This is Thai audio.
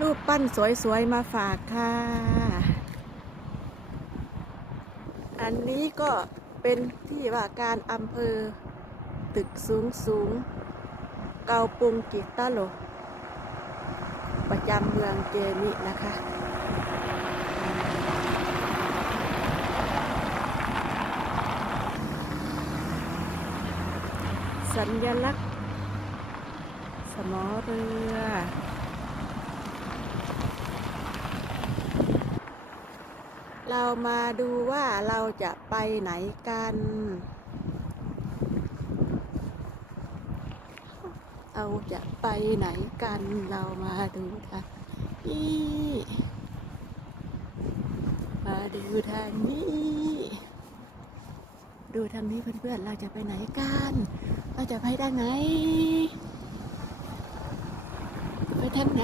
รูปปั้นสวยๆมาฝากค่ะอันนี้ก็เป็นที่ว่าการอำเภอตึกสูงเกาปุงกิตาโลประจำเมืองเจมินะคะสัญลักษณ์สมอเรือ เรามาดูว่าเราจะไปไหนกันเราจะไปไหนกันเรามาดูทางนี้มาดูทางนี้ดูทางนี้เพื่อนๆเราจะไปไหนกันเราจะไปทางไหนไปทางไหน